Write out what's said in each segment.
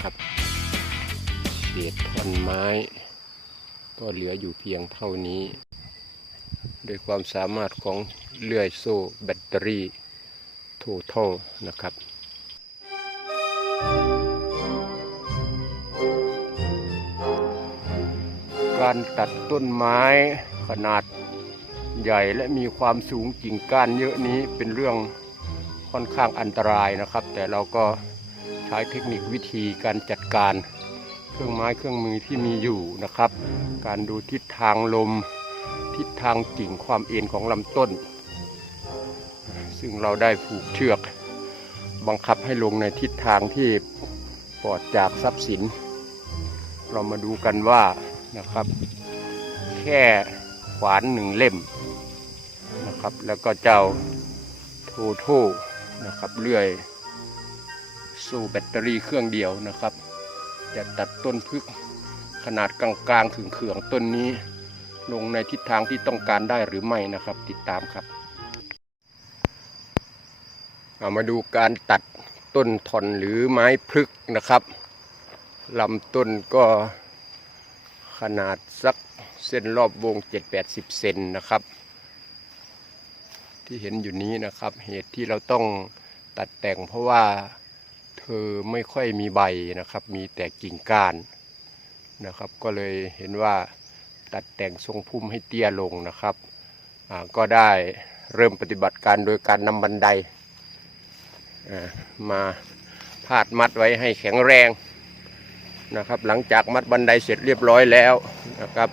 นไม่ถึงชั่วโมงครับเศษท่อนไม้ ก็เหลืออยู่เพียงเท่านี้ โดยความสามารถของเลื่อยโซ่แบตเตอรี่โททอลนะครับการตัดต้นไม้ขนาดใหญ่และมีความสูงกิ่งก้านเยอะนี้เป็นเรื่องค่อนข้างอันตรายนะครับ แต่เราก็ ใช้เทคนิควิธีการจัดการเครื่องไม้เครื่องมือที่มีอยู่นะครับ การดูทิศทางลม ทิศทางกิ่งความเอ็นของลำต้น ซึ่งเราได้ผูกเชือกบังคับให้ลงในทิศทางที่ปลอดจากทรัพย์สิน เรามาดูกันว่านะครับ แค่ขวานหนึ่งเล่มนะครับ แล้วก็เจ้าโทโทนะครับเลื่อย สู้แบตเตอรี่เครื่องเดียวนะครับ จะตัดต้นพึกขนาดกลางๆถึงเขื่องต้นนี้ ลงในทิศทางที่ต้องการได้หรือไม่นะครับ ติดตามครับเอามาดูการตัดต้นทอนหรือไม้พฤกษ์นะครับลำต้นก็ขนาดสักเส้นรอบวง 7-80 เซนนะครับ ที่เห็นอยู่นี้นะครับ เหตุที่เราต้องตัดแต่งเพราะว่า เธอไม่ค่อยมีใบนะครับ มีแต่กิ่งก้านนะครับ ก็เลยเห็นว่าตัดแต่งทรงพุ่มให้เตี้ยลงนะครับ ก็ได้เริ่มปฏิบัติการโดยการนำบันไดมาพาดมัดไว้ให้แข็งแรงนะครับ หลังจากมัดบันไดเสร็จเรียบร้อยแล้วนะครับ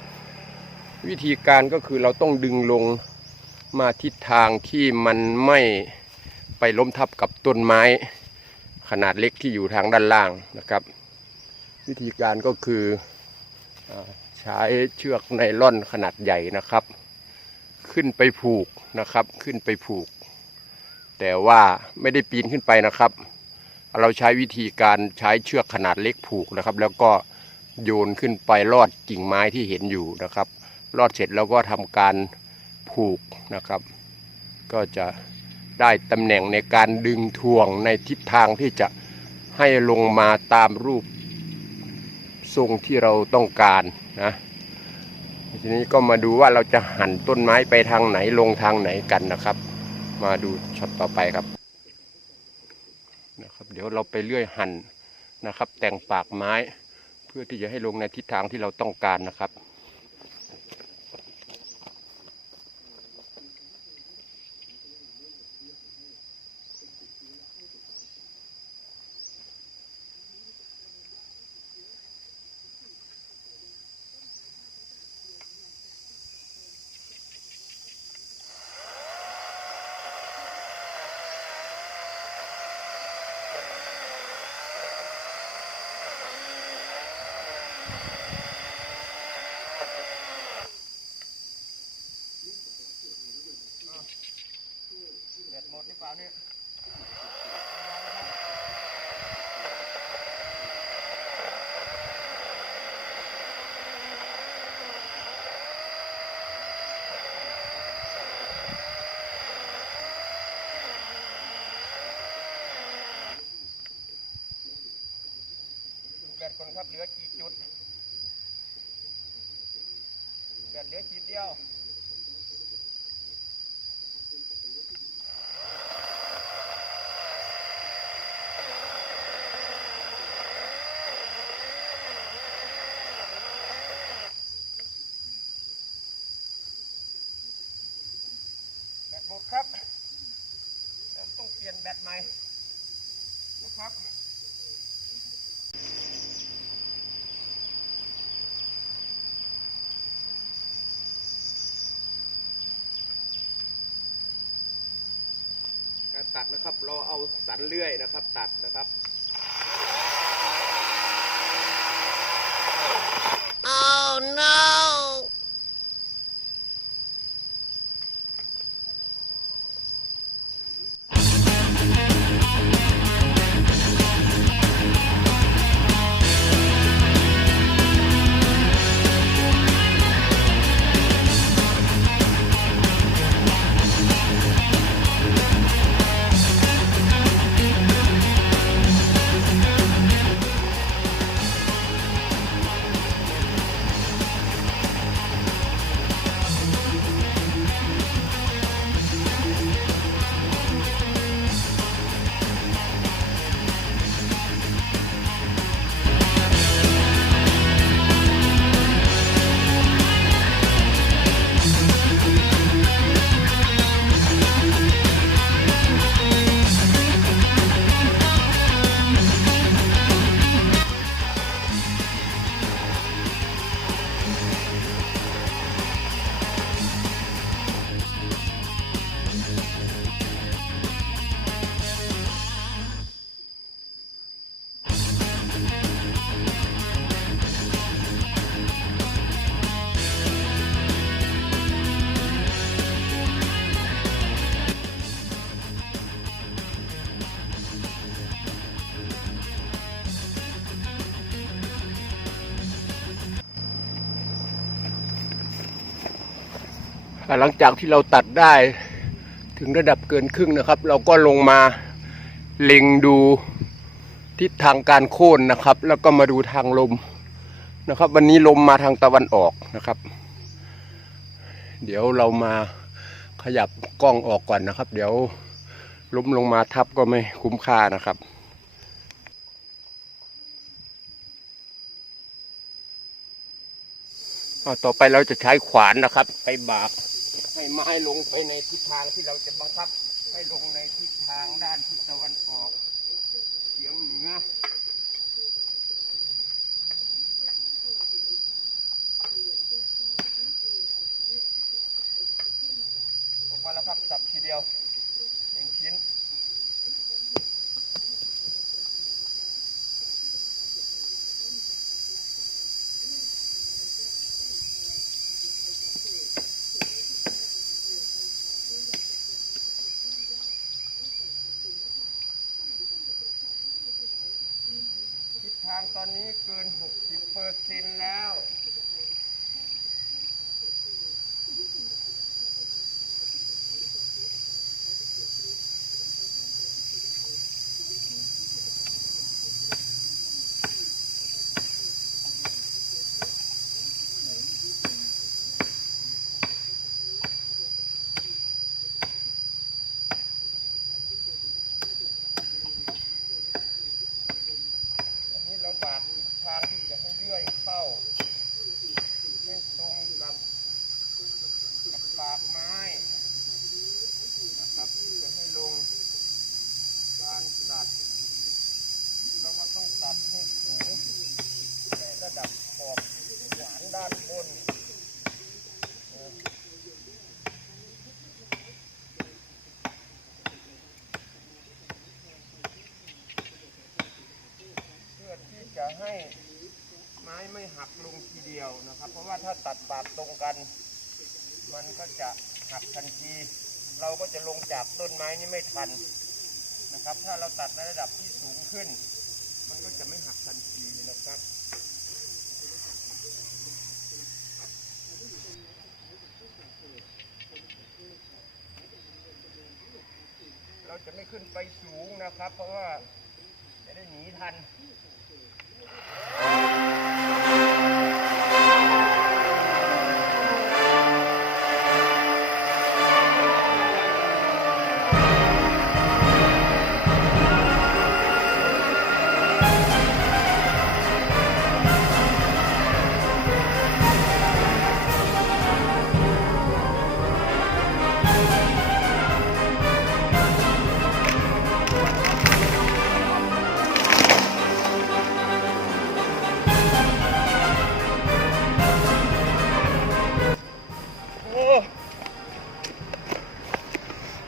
วิธีการก็คือเราต้องดึงลงมาทิศทางที่มันไม่ไปล้มทับกับต้นไม้ ขนาดเล็กที่อยู่ทางด้านล่างนะครับ วิธีการก็คือใช้เชือกไนล่อนขนาดใหญ่นะครับ ขึ้นไปผูกนะครับขึ้นไปผูก แต่ว่าไม่ได้ปีนขึ้นไปนะครับ เราใช้วิธีการใช้เชือกขนาดเล็กผูกนะครับ แล้วก็โยนขึ้นไปลอดกิ่งไม้ที่เห็นอยู่นะครับลอดเสร็จแล้วก็ทำการผูกนะครับ ก็จะ ได้ตำแหน่งในการดึงถ่วงในทิศทางที่จะให้ลงมาตามรูปทรงที่เราต้องการนะทีนี้ก็มาดูว่าเราจะหั่นต้นไม้ไปทางไหนลงทางไหนกันนะครับ มาดูช็อตต่อไปครับนะครับ เดี๋ยวเราไปเลื่อยหั่นนะครับ แต่งปากไม้ เพื่อที่จะให้ลงในทิศทางที่เราต้องการนะครับ ปล่าเนี่ยแบตคนครับเหลือกี่จุดแบตเหลือขีดเดียว แบตหมดครับแล้วต้อง ในนะครับการตัดนะครับ เราเอาสันเลื่อยนะครับ ตัดนะครับ หลังจากที่เราตัดได้ถึงระดับเกินครึ่งนะครับ เราก็ลงมาเล็งดูทิศทางการโค่นนะครับ แล้วก็มาดูทางลมนะครับ วันนี้ลมมาทางตะวันออกนะครับ เดี๋ยวเรามาขยับกล้องออกก่อนนะครับ เดี๋ยวล้มลงมาทับก็ไม่คุ้มค่านะครับอ่าต่อไปเราจะใช้ขวานนะครับ ไปบาก ให้ไม้ลงไปในทิศทางที่เราจะบังคับ ให้ลงในทิศทางด้านทิศตะวันออกเฉียงเหนือออกมาแล้วครับสับทีเดียวหนึ่งชิ้น ทิศทางตอนนี้เกิน 60เปอร์เซ็นต์แล้ว อันนี้เราบากทิศทางที่จะให้เลื่อยเข้า ให้ตรงกับกับปากไม้นะครับที่จะให้ลงการตัด เราก็ต้องตัดให้สูงในระดับขอบขวานด้านบนเออเพื่อที่จะ ให้ไม้ไม่หักลงทีเดียวนะครับ เพราะว่าถ้าตัดปากตรงกัน มันก็จะหักทันที เราก็จะลงจากต้นไม้นี้ไม่ทันนะครับ ถ้าเราตัดในระดับที่สูงขึ้น มันก็จะไม่หักทันทีนะครับเราจะไม่ขึ้นไปสูงนะครับ เพราะว่าจะได้หนีทัน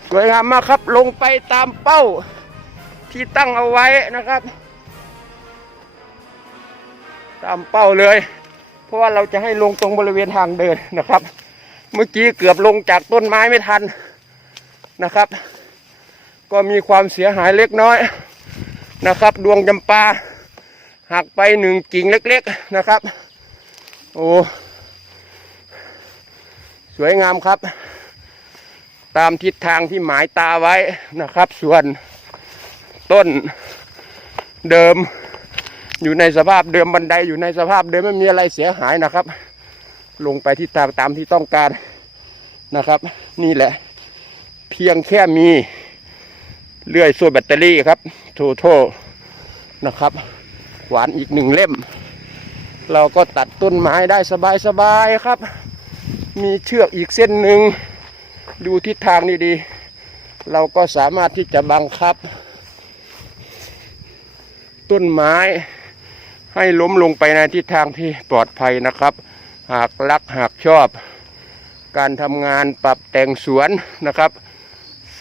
สวยงามมากครับ ลงไปตามเป้าที่ตั้งเอาไว้นะครับ ตามเป้าเลย เพราะว่าเราจะให้ลงตรงบริเวณทางเดินนะครับ เมื่อกี้เกือบลงจากต้นไม้ไม่ทันนะครับ ก็มีความเสียหายเล็กน้อยนะครับ ดวงจำปาหักไปหนึ่งกิ่งเล็ก ๆนะครับ โอ้สวยงามครับ ตามทิศทางที่หมายตาไว้นะครับ ส่วนต้นเดิมอยู่ในสภาพเดิมบันไดอยู่ในสภาพเดิมไม่มีอะไรเสียหายนะครับ ลงไปที่ทางตามที่ต้องการนะครับ นี่แหละ เพียงแค่มีเลื่อยโซ่แบตเตอรี่ครับโทโทนะครับ หวานอีกหนึ่งเล่ม เราก็ตัดต้นไม้ได้สบายๆครับ มีเชือกอีกเส้นหนึ่ง ดูทิศทางนี้ดี เราก็สามารถที่จะบังคับ ต้นไม้ให้ล้มลงไปในทิศทางที่ปลอดภัยนะครับ หากรักหากชอบ การทำงานปรับแต่งสวนนะครับ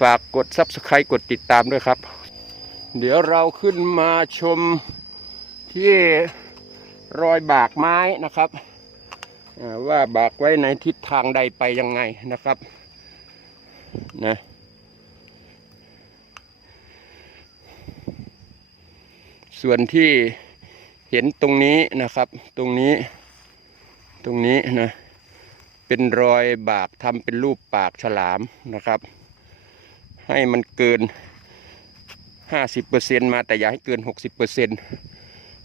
ฝากกด Subscribe กดติดตามด้วยครับ เดี๋ยวเราขึ้นมาชมที่รอยบากไม้นะครับว่าบากไว้ในทิศทางใดไปยังไงนะครับ นะส่วนที่เห็นตรงนี้นะครับ ตรงนี้ ตรงนี้นะ เป็นรอยบากทำเป็นรูปปากฉลามนะครับ ให้มันเกิน 50%มาแต่อย่าให้เกิน 60%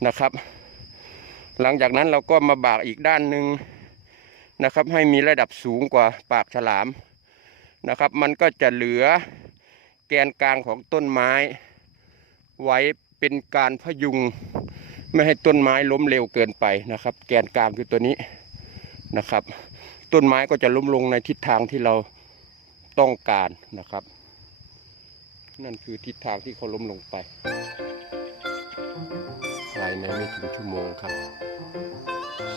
นะครับ หลังจากนั้นเราก็มาบากอีกด้านหนึ่งนะครับ ให้มีระดับสูงกว่าปากฉลาม นะครับ มันก็จะเหลือแกนกลางของต้นไม้ ไว้เป็นการพยุง ไม่ให้ต้นไม้ล้มเร็วเกินไปนะครับ แกนกลางคือตัวนี้นะครับ ต้นไม้ก็จะล้มลงในทิศทางที่เราต้องการนะครับ นั่นคือทิศทางที่เขาล้มลงไปภายในไม่ถึงชั่วโมงครับ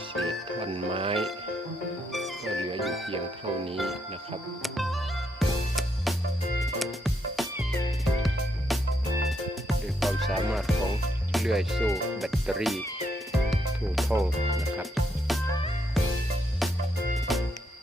เศษท่อนไม้ ก็เหลืออยู่เพียงเท่านี้นะครับ สามารถของเลื่อยโซ่แบตเตอรี่ทูทอลนะครับ